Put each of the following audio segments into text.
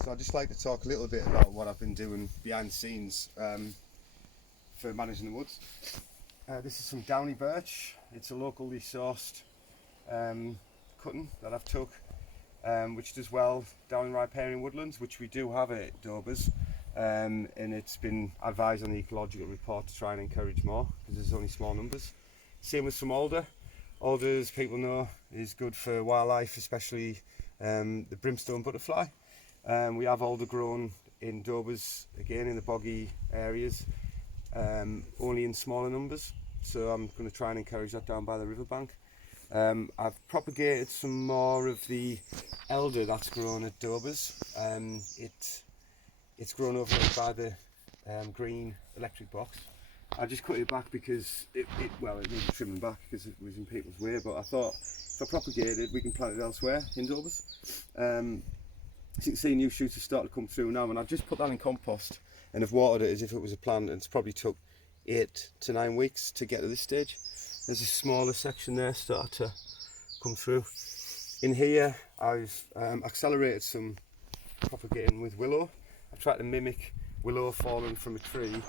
So I'd just like to talk a little bit about what I've been doing behind the scenes for managing the woods. This is some Downy birch. It's a locally sourced cutting that I've took, which does well down in riparian woodlands, which we do have at Dobers, and it's been advised on the ecological report to try and encourage more because there's only small numbers. Same with some alder. Alder, as people know, is good for wildlife, especially the brimstone butterfly. We have alder grown in Dobers, again in the boggy areas, only in smaller numbers, so I'm going to try and encourage that down by the riverbank. I've propagated some more of the Alder that's grown at Dobers. It's grown over by the green electric box. I just cut it back because it needed trimming back because it was in people's way, but I thought if I propagate it, we can plant it elsewhere in Dobers. As you can see, new shoots have started to come through now, and I've just put that in compost and have watered it as if it was a plant, and it's probably took 8 to 9 weeks to get to this stage. There's a smaller section there started to come through. In here I've accelerated some propagating with willow. I've tried to mimic willow falling from a tree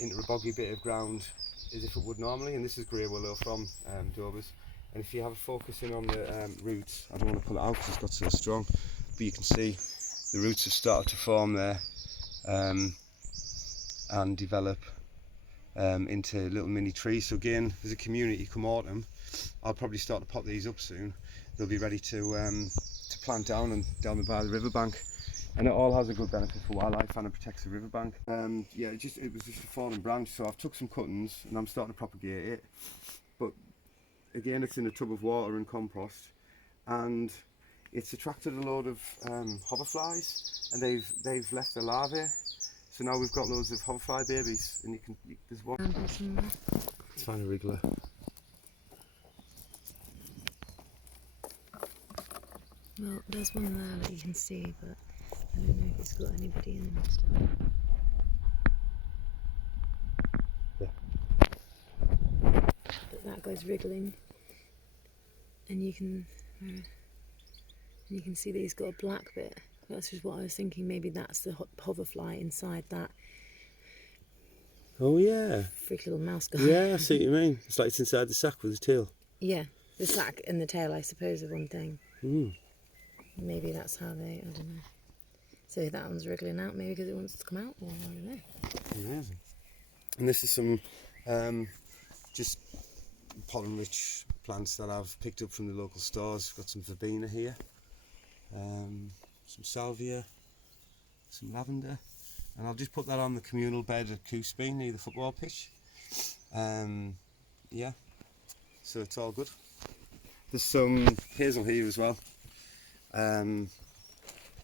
into a boggy bit of ground as if it would normally, and this is grey willow from Dobers. And if you have a focus in on the roots, I don't want to pull it out because it's got so strong, but you can see the roots have started to form there and develop into little mini trees. So again, as a community, come autumn, I'll probably start to pop these up soon. They'll be ready to plant down by the riverbank, and it all has a good benefit for wildlife and it protects the riverbank. Yeah, it was just a fallen branch, so I've took some cuttings and I'm starting to propagate it. But again, it's in a tub of water and compost, and it's attracted a load of hoverflies, and they've left their larvae. So now we've got loads of hoverfly babies, and there's one. Let's find a wriggler. Well, there's one there that you can see, but I don't know if it's got anybody in them still. Yeah. But that guy's wriggling, and you can see that he's got a black bit. That's just what I was thinking. Maybe that's the hoverfly inside that. Oh yeah. Freak little mouse guy. Yeah, I see what you mean. It's like it's inside the sack with his tail. Yeah, the sack and the tail, I suppose, are one thing. Maybe that's how they, I don't know. So that one's wriggling out, maybe because it wants to come out, or I don't know. Amazing. And this is some just pollen-rich plants that I've picked up from the local stores. Got some verbena here, some salvia, some lavender, and I'll just put that on the communal bed at Coosbean near the football pitch. Yeah, so it's all good. There's some hazel here as well.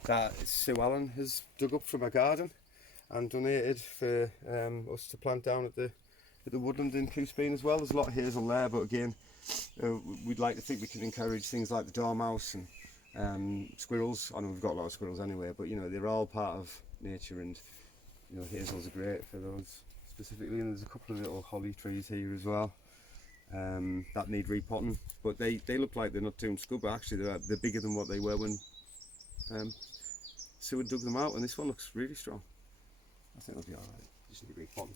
That Sue Allen has dug up from her garden and donated for us to plant down at the Woodland in Coosbean as well. There's a lot of hazel there, but again, we'd like to think we can encourage things like the dormouse and squirrels. I know we've got a lot of squirrels anyway, but you know, they're all part of nature, and you know, hazels are great for those specifically. And there's a couple of little holly trees here as well that need repotting, but they look like they're not doing scud, but actually they're bigger than what they were when Sue dug them out, and this one looks really strong. I think it'll be alright. Just need repotting.